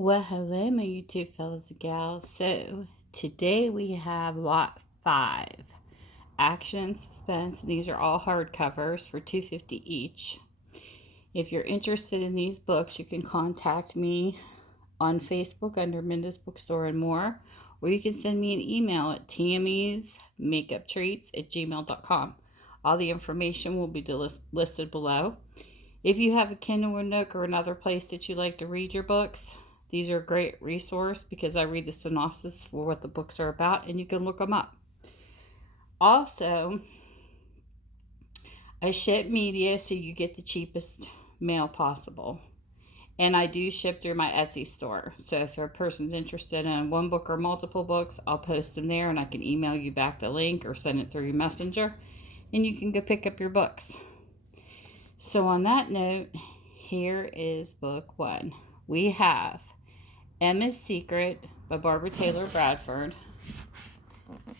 Well, hello, my YouTube fellas and gals. So, today we have lot 5, Action Suspense, and these are all hardcovers for $2.50 each. If you're interested in these books, you can contact me on Facebook under Minda's Bookstore and More, or you can send me an email at tammysmakeuptreats@gmail.com. All the information will be listed below. If you have a Kindle or Nook or another place that you like to read your books, these are a great resource because I read the synopsis for what the books are about and you can look them up. Also, I ship media so you get the cheapest mail possible. And I do ship through my Etsy store. So if a person's interested in one book or multiple books, I'll post them there and I can email you back the link or send it through your messenger and you can go pick up your books. So on that note, here is book 1. We have Emma's Secret by Barbara Taylor Bradford.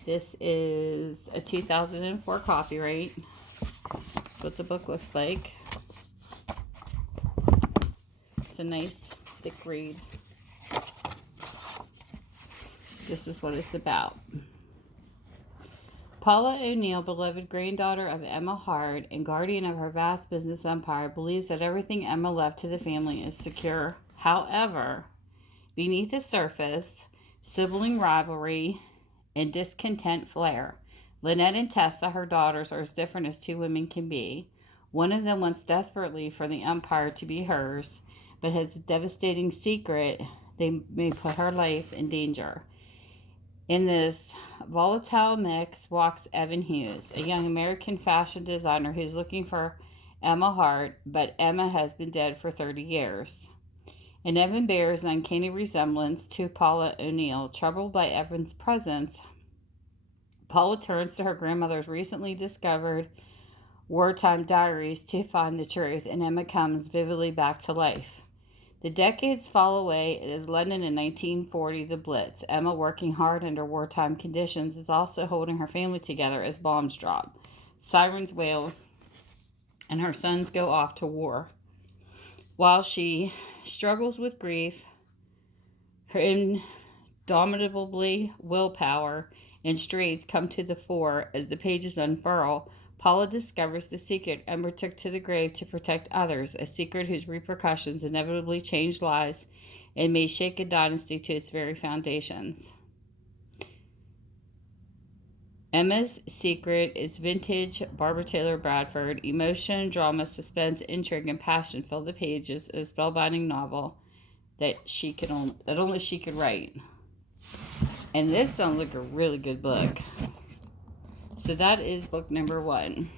This is a 2004 copyright. That's what the book looks like. It's a nice thick read. This is what it's about. Paula O'Neill, beloved granddaughter of Emma Hart and guardian of her vast business empire, believes that everything Emma left to the family is secure. However, beneath the surface, sibling rivalry and discontent flare. Lynette and Tessa, her daughters, are as different as two women can be. One of them wants desperately for the empire to be hers, but has a devastating secret they may put her life in danger. In this volatile mix walks Evan Hughes, a young American fashion designer who's looking for Emma Hart, but Emma has been dead for 30 years. And Evan bears an uncanny resemblance to Paula O'Neill. Troubled by Evan's presence, Paula turns to her grandmother's recently discovered wartime diaries to find the truth, and Emma comes vividly back to life. The decades fall away. It is London in 1940, the Blitz. Emma, working hard under wartime conditions, is also holding her family together as bombs drop. Sirens wail, and her sons go off to war. While she struggles with grief, her indomitable willpower and strength come to the fore as the pages unfurl. Paula discovers the secret Emma took to the grave to protect others, a secret whose repercussions inevitably change lives and may shake a dynasty to its very foundations. Emma's Secret is vintage Barbara Taylor Bradford. Emotion, drama, suspense, intrigue, and passion fill the pages of a spellbinding novel that only she could write. And this sounds like a really good book. So that is book number 1.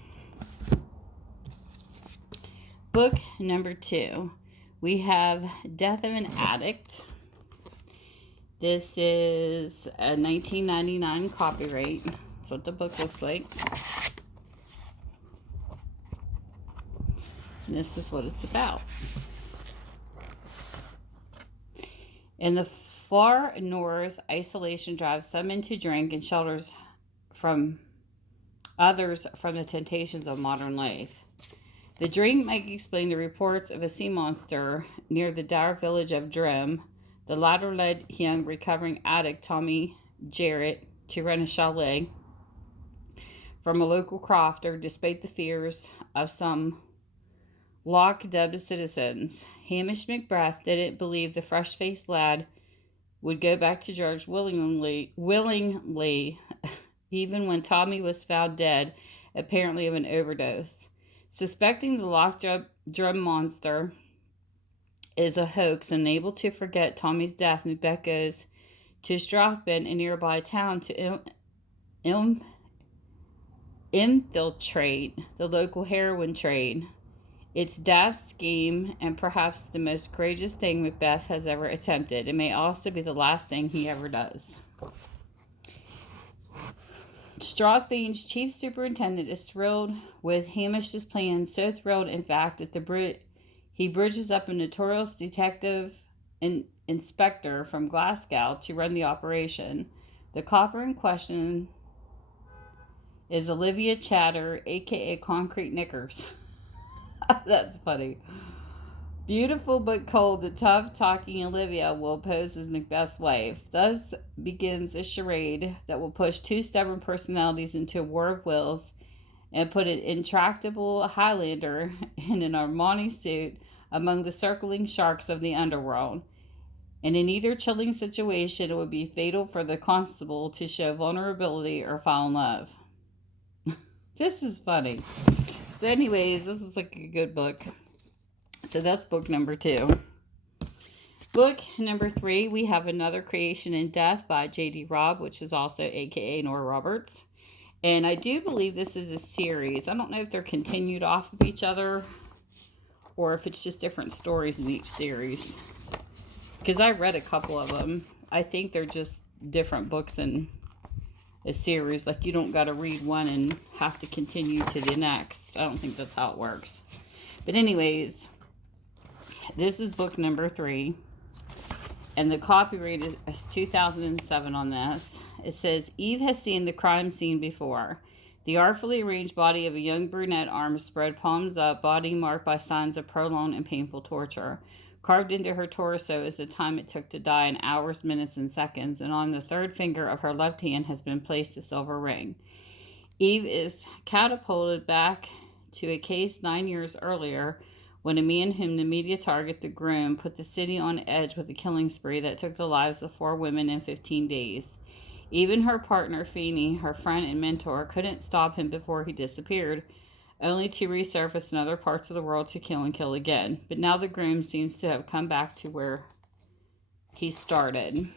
Book number 2. We have Death of an Addict. This is a 1999 copyright. That's what the book looks like. And this is what it's about. In the far north, isolation drives some into drink and shelters from others from the temptations of modern life. The drink might explain the reports of a sea monster near the dour village of Drum. The latter led young recovering addict Tommy Jarrett to rent a chalet from a local crofter despite the fears of some locked-up citizens. Hamish Macbeth didn't believe the fresh-faced lad would go back to drugs willingly, even when Tommy was found dead, apparently of an overdose. Suspecting the locked-up drum monster is a hoax and unable to forget Tommy's death, Macbeth goes to Strathben, a nearby town, to infiltrate the local heroin trade. It's daft scheme and perhaps the most courageous thing Macbeth has ever attempted. It may also be the last thing he ever does. Strathbane's chief superintendent is thrilled with Hamish's plan, so thrilled, in fact, that he bridges up a notorious detective and inspector from Glasgow to run the operation. The copper in question is Olivia Chatter, a.k.a. Concrete Knickers. That's funny. Beautiful but cold, the tough-talking Olivia will pose as Macbeth's wife. Thus begins a charade that will push two stubborn personalities into a war of wills and put an intractable Highlander in an Armani suit among the circling sharks of the underworld. And in either chilling situation, it would be fatal for the constable to show vulnerability or fall in love. This is funny. So anyways, this is like a good book. So that's book number 2. Book number 3, we have Another Creation in Death by J.D. Robb, which is also a.k.a. Nora Roberts. And I do believe this is a series. I don't know if they're continued off of each other or if it's just different stories in each series. Because I read a couple of them. I think they're just different books in a series. Like you don't got to read one and have to continue to the next. I don't think that's how it works. But anyways, this is book number 3. And the copyright is 2007 on this. It says, Eve has seen the crime scene before. The artfully arranged body of a young brunette, arms spread, palms up, body marked by signs of prolonged and painful torture. Carved into her torso is the time it took to die in hours, minutes, and seconds, and on the third finger of her left hand has been placed a silver ring. Eve is catapulted back to a case 9 years earlier when a man whom the media target, the groom, put the city on edge with a killing spree that took the lives of 4 women in 15 days. Even her partner, Feeney, her friend and mentor, couldn't stop him before he disappeared, only to resurface in other parts of the world to kill and kill again. But now the groom seems to have come back to where he started.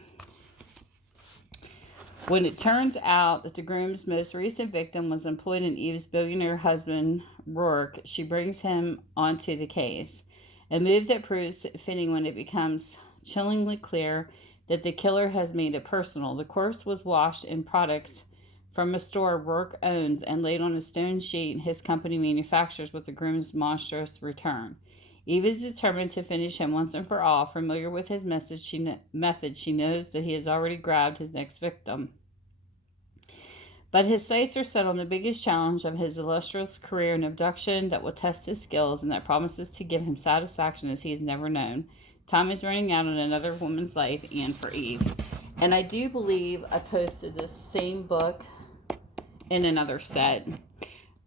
When it turns out that the groom's most recent victim was employed in Eve's billionaire husband, Rourke, she brings him onto the case. A move that proves fitting when it becomes chillingly clear that the killer has made it personal. The corpse was washed in products from a store Rourke owns and laid on a stone sheet his company manufactures with the groom's monstrous return. Eve is determined to finish him once and for all. Familiar with his method, she knows that he has already grabbed his next victim. But his sights are set on the biggest challenge of his illustrious career in abduction that will test his skills and that promises to give him satisfaction as he has never known. Time is running out on another woman's life and for Eve. And I do believe I posted this same book in another set.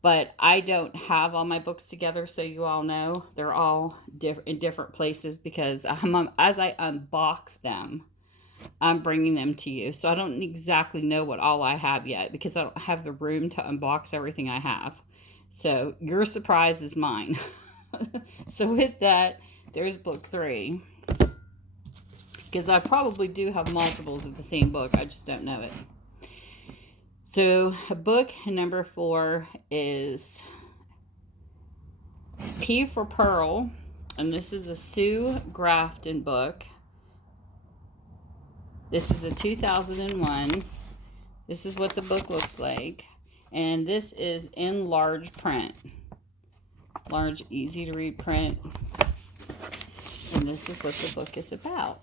But I don't have all my books together, so you all know. They're all in different places because as I unbox them, I'm bringing them to you. So I don't exactly know what all I have yet because I don't have the room to unbox everything I have. So your surprise is mine. So with that, there's book 3. Because I probably do have multiples of the same book. I just don't know it. So book number 4 is P for Perl. And this is a Sue Grafton book. This is a 2001. This is what the book looks like. And this is in large print. Large, easy to read print. And this is what the book is about.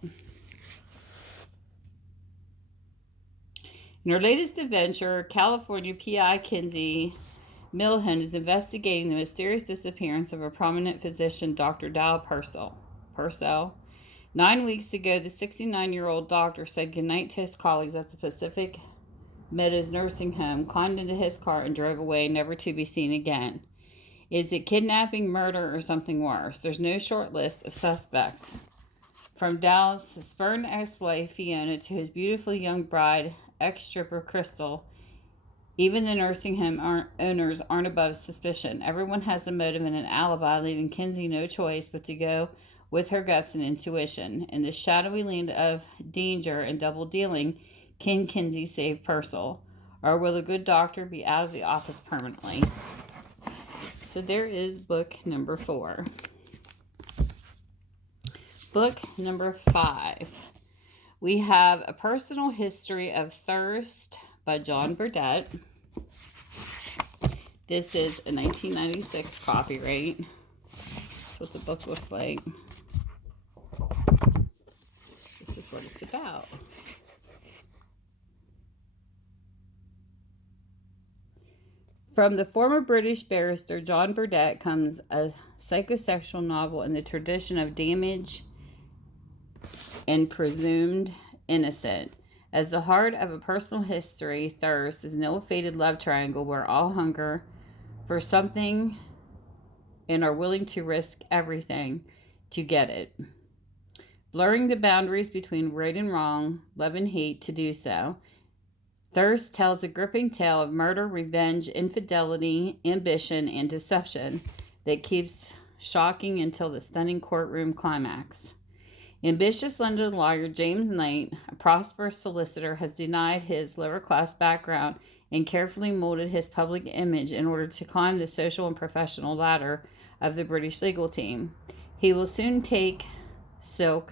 In her latest adventure, California PI Kinsey Milhouse is investigating the mysterious disappearance of a prominent physician, Dr. Dow Purcell. 9 weeks ago, the 69-year-old doctor said goodnight to his colleagues at the Pacific Meadows nursing home, climbed into his car, and drove away, never to be seen again. Is it kidnapping, murder, or something worse? There's no short list of suspects. From Dow's spurned ex-wife, Fiona, to his beautiful young bride, ex-stripper Crystal, even the nursing home owners aren't above suspicion. Everyone has a motive and an alibi, leaving Kinsey no choice but to go with her guts and intuition. In the shadowy land of danger and double dealing, can Kinsey save Purcell? Or will the good doctor be out of the office permanently? So there is book number 4. Book number 5. We have A Personal History of Thirst by John Burdett. This is a 1996 copyright. That's what the book looks like. This is what it's about. From the former British barrister John Burdett comes a psychosexual novel in the tradition of Damage and Presumed Innocent. As the heart of a personal history, Thirst is an ill-fated love triangle where all hunger for something and are willing to risk everything to get it, blurring the boundaries between right and wrong, love and hate to do so. Thirst tells a gripping tale of murder, revenge, infidelity, ambition, and deception that keeps shocking until the stunning courtroom climax. Ambitious London lawyer James Knight, a prosperous solicitor, has denied his lower-class background and carefully molded his public image in order to climb the social and professional ladder of the British legal team. He will soon take silk,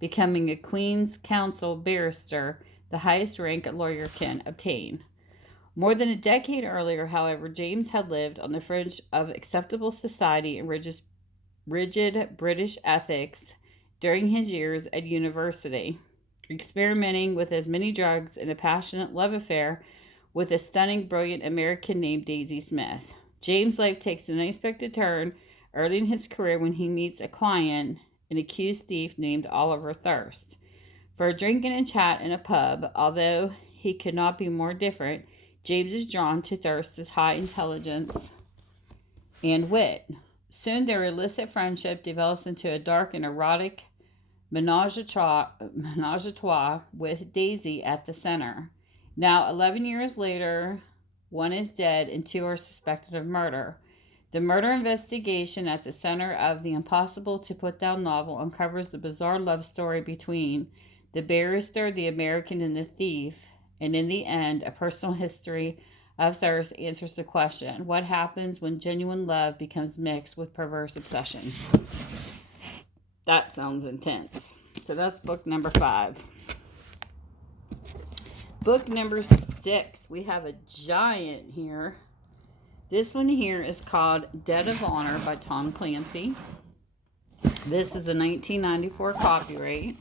becoming a Queen's Counsel barrister, the highest rank a lawyer can obtain. More than a decade earlier, however, James had lived on the fringe of acceptable society and rigid British ethics during his years at university, experimenting with as many drugs and a passionate love affair with a stunning, brilliant American named Daisy Smith. James' life takes an unexpected turn early in his career when he meets a client, an accused thief named Oliver Thirst. For a drink and a chat in a pub, although he could not be more different, James is drawn to Thirst's high intelligence and wit. Soon their illicit friendship develops into a dark and erotic menage a trois with Daisy at the center. Now, 11 years later, one is dead and two are suspected of murder. The murder investigation at the center of the impossible-to-put-down novel uncovers the bizarre love story between the barrister, the American, and the thief, and in the end, a personal history of Thirst answers the question, what happens when genuine love becomes mixed with perverse obsession? That sounds intense. So that's book number 5. Book number 6, we have a giant here. This one here is called Debt of Honor by Tom Clancy. This is a 1994 copyright.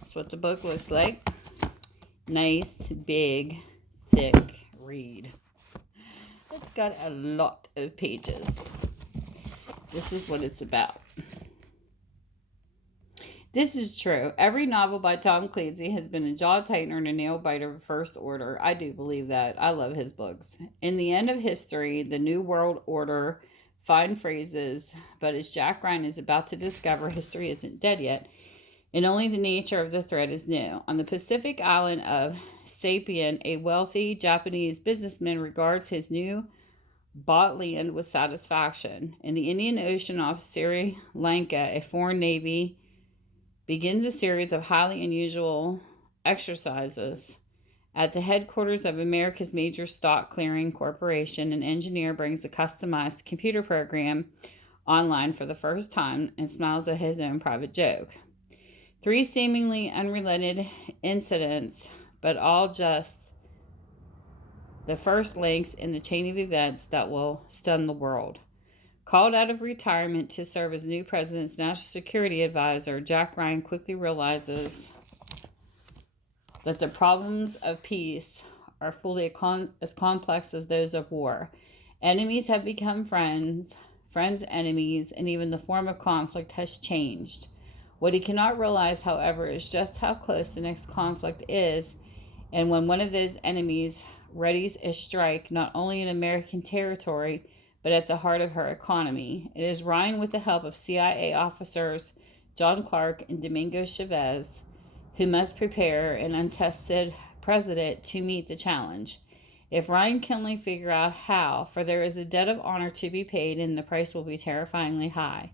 That's what the book looks like. Nice, big, thick read. It's got a lot of pages. This is what it's about. This is true. Every novel by Tom Clancy has been a jaw tightener and a nail biter of first order. I do believe that. I love his books. In the end of history, the New World Order, fine phrases, but as Jack Ryan is about to discover, history isn't dead yet, and only the nature of the threat is new. On the Pacific island of Sapien, a wealthy Japanese businessman regards his new bought land with satisfaction. In the Indian Ocean off Sri Lanka, a foreign navy begins a series of highly unusual exercises. At the headquarters of America's major stock clearing corporation, an engineer brings a customized computer program online for the first time and smiles at his own private joke. 3 seemingly unrelated incidents, but all just the first links in the chain of events that will stun the world. Called out of retirement to serve as new president's national security advisor, Jack Ryan quickly realizes that the problems of peace are fully as complex as those of war. Enemies have become friends, friends enemies, and even the form of conflict has changed. What he cannot realize, however, is just how close the next conflict is, and when one of those enemies readies a strike not only in American territory, but at the heart of her economy. It is Ryan, with the help of CIA officers John Clark and Domingo Chavez, who must prepare an untested president to meet the challenge. If Ryan can only figure out how, for there is a debt of honor to be paid and the price will be terrifyingly high.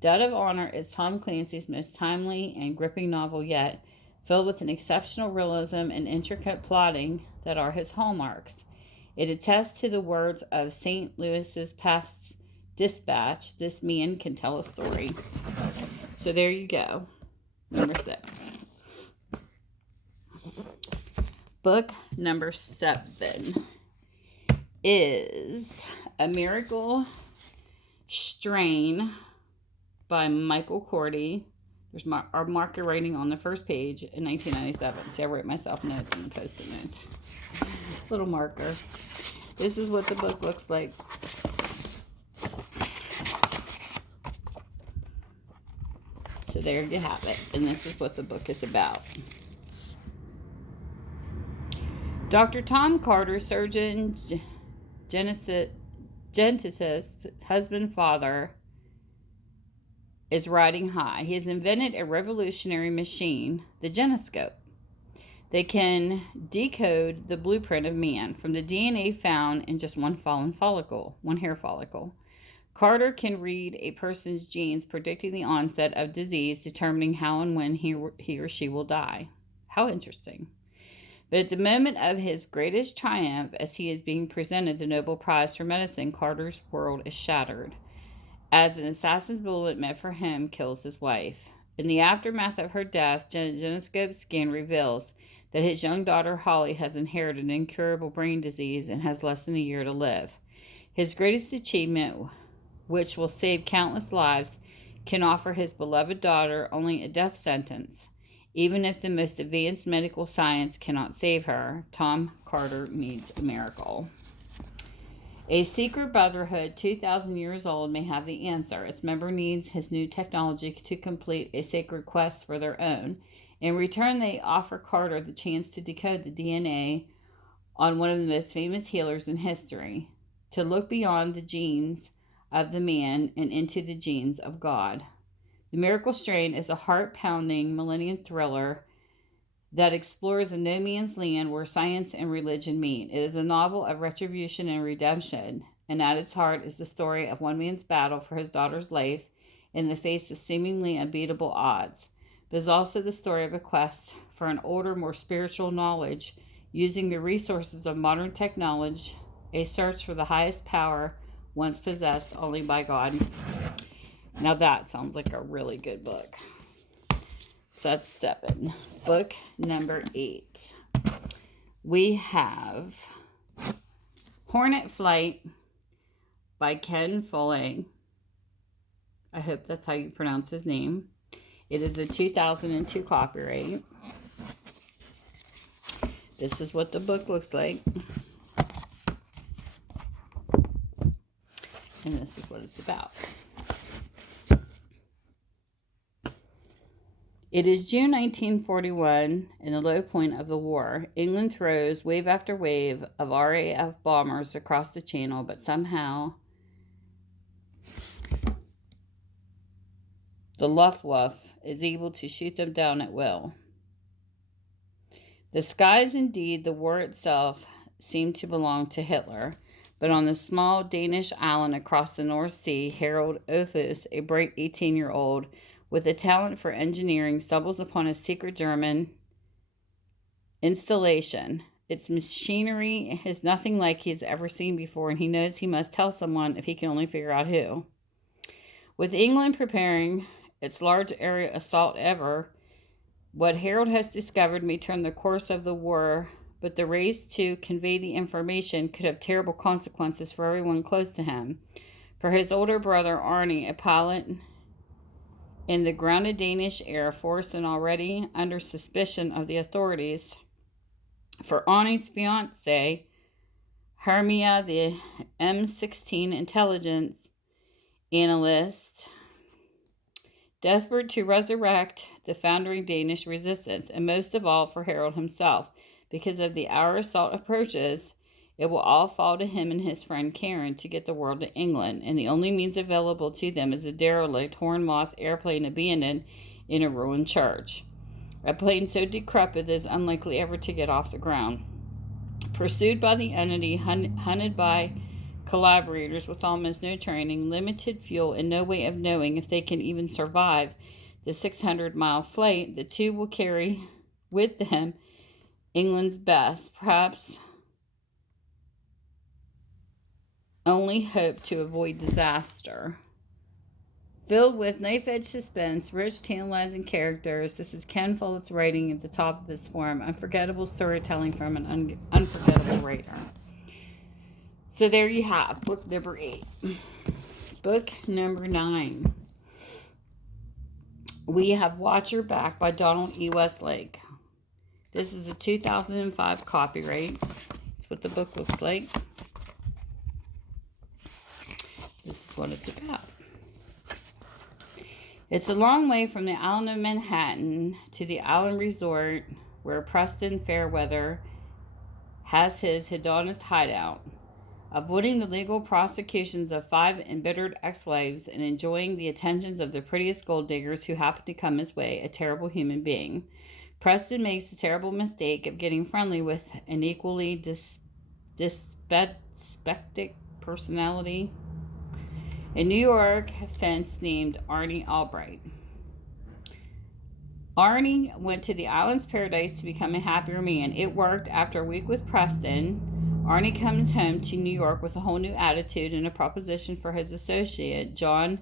Debt of Honor is Tom Clancy's most timely and gripping novel yet, filled with an exceptional realism and intricate plotting that are his hallmarks. It attests to the words of St. Louis's past dispatch, this man can tell a story. So there you go. Number 6. Book number 7 is A Miracle Strain by Michael Cordy. There's our marker writing on the first page in 1997. See, I wrote myself notes in the post-it notes. Little marker. This is what the book looks like. So there you have it. And this is what the book is about. Dr. Tom Carter, surgeon, geneticist, husband, father, is riding high. He has invented a revolutionary machine, the genoscope. They can decode the blueprint of man from the DNA found in just one hair follicle. Carter can read a person's genes, predicting the onset of disease, determining how and when he or she will die. How interesting. But at the moment of his greatest triumph, as he is being presented the Nobel Prize for Medicine, Carter's world is shattered, as an assassin's bullet meant for him kills his wife. In the aftermath of her death, genoscope scan reveals that his young daughter Holly has inherited an incurable brain disease and has less than a year to live. His greatest achievement, which will save countless lives, can offer his beloved daughter only a death sentence. Even if the most advanced medical science cannot save her, Tom Carter needs a miracle. A secret brotherhood 2,000 years old may have the answer. Its member needs his new technology to complete a sacred quest for their own. In return, they offer Carter the chance to decode the DNA on one of the most famous healers in history, to look beyond the genes of the man and into the genes of God. The Miracle Strain is a heart-pounding millennium thriller that explores a no-man's land where science and religion meet. It is a novel of retribution and redemption, and at its heart is the story of one man's battle for his daughter's life in the face of seemingly unbeatable odds. But it is also the story of a quest for an older, more spiritual knowledge, using the resources of modern technology, a search for the highest power once possessed only by God. Now that sounds like a really good book. So that's 7. Book number 8. We have Hornet Flight by Ken Follett. I hope that's how you pronounce his name. It is a 2002 copyright. This is what the book looks like. And this is what it's about. It is June 1941, in the low point of the war. England throws wave after wave of RAF bombers across the channel, but somehow the Luftwaffe is able to shoot them down at will. The skies, indeed, the war itself, seemed to belong to Hitler, but on the small Danish island across the North Sea, Harold Othus, a bright 18-year-old with a talent for engineering, stumbles upon a secret German installation. Its machinery is nothing like he has ever seen before, and he knows he must tell someone if he can only figure out who. With England preparing its large area assault ever, what Harold has discovered may turn the course of the war, but the race to convey the information could have terrible consequences for everyone close to him. For his older brother, Arnie, a pilot in the grounded Danish Air Force and already under suspicion of the authorities. For Arnie's fiancée, Hermia, the M16 intelligence analyst, desperate to resurrect the foundering Danish resistance, and most of all for Harold himself, because of the hour assault approaches, it will all fall to him and his friend Karen to get the world to England, and the only means available to them is a derelict horn-moth airplane abandoned in a ruined church. A plane so decrepit that it is unlikely ever to get off the ground. Pursued by the enemy, hunted by collaborators with almost no training, limited fuel, and no way of knowing if they can even survive the 600-mile flight, the two will carry with them England's best, perhaps only hope to avoid disaster. Filled with knife-edge suspense, rich, tantalizing characters, this is Ken Follett's writing at the top of his form. Unforgettable storytelling from an unforgettable writer. So there you have book number 8. Book number 9. We have Watch Your Back by Donald E. Westlake. This is a 2005 copyright. That's what the book looks like. This is what it's about. It's a long way from the island of Manhattan to the island resort where Preston Fairweather has his hedonist hideout. Avoiding the legal prosecutions of 5 embittered ex-wives and enjoying the attentions of the prettiest gold diggers who happen to come his way, a terrible human being. Preston makes the terrible mistake of getting friendly with an equally dyspeptic personality, a New York fence named Arnie Albright. Arnie went to the island's paradise to become a happier man. It worked. After a week with Preston, Arnie comes home to New York with a whole new attitude and a proposition for his associate, John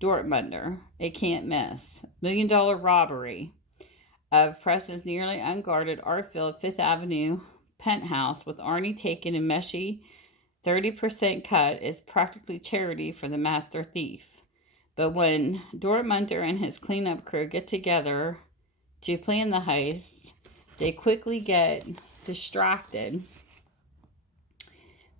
Dortmunder. A can't miss. $1 million robbery of Preston's nearly unguarded, art-filled Fifth Avenue penthouse, with Arnie taking a meshy 30% cut, is practically charity for the master thief. But when Dortmunder and his cleanup crew get together to plan the heist, they quickly get distracted.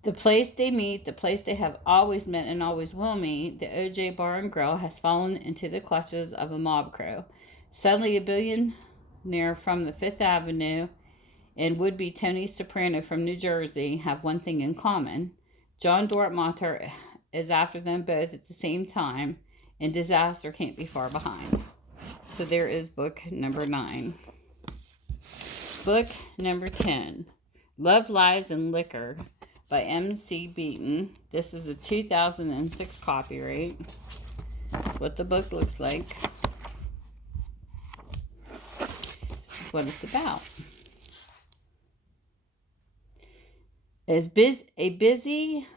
The place they meet, the place they have always met and always will meet, the OJ Bar and Grill, has fallen into the clutches of a mob crew. Suddenly, a billionaire from the Fifth Avenue and would-be Tony Soprano from New Jersey have one thing in common. John Dortmunder is after them both at the same time, and disaster can't be far behind. So there is book number 9. Book number 10, Love, Lies, and Liquor by M.C. Beaton. This is a 2006 copyright. That's what the book looks like. This is what it's about. As busy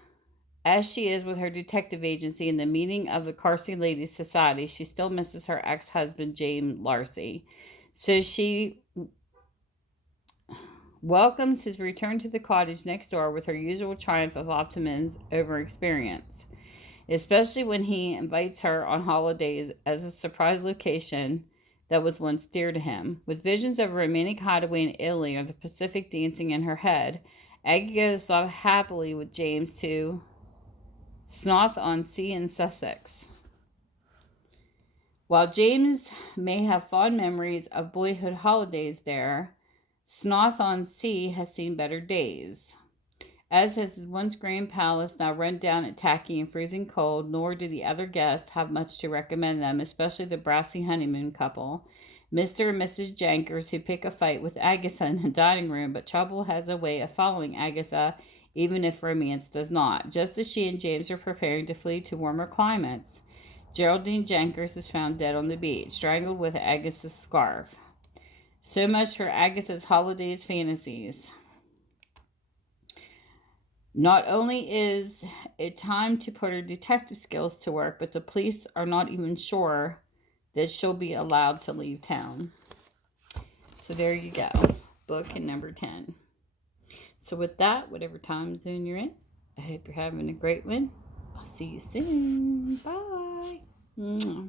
as she is with her detective agency and the meeting of the Carsey Ladies Society, she still misses her ex-husband, James Larcy. So she welcomes his return to the cottage next door with her usual triumph of optimism over experience, especially when he invites her on holidays as a surprise location that was once dear to him. With visions of a romantic hideaway in Italy or the Pacific dancing in her head, Aggie goes off happily with James to Snoth-on-Sea in Sussex. While James may have fond memories of boyhood holidays there, Snoth-on-Sea has seen better days. As has his once grand palace, now run down and tacky and freezing cold, nor do the other guests have much to recommend them, especially the brassy honeymoon couple, Mr. and Mrs. Jankers, who pick a fight with Agatha in the dining room, but trouble has a way of following Agatha, even if romance does not. Just as she and James are preparing to flee to warmer climates, Geraldine Jankers is found dead on the beach, strangled with Agatha's scarf. So much for Agatha's holidays fantasies. Not only is it time to put her detective skills to work, but the police are not even sure that she'll be allowed to leave town. So there you go. Book number 10. So with that, whatever time zone you're in, I hope you're having a great one. I'll see you soon. Bye. Mwah.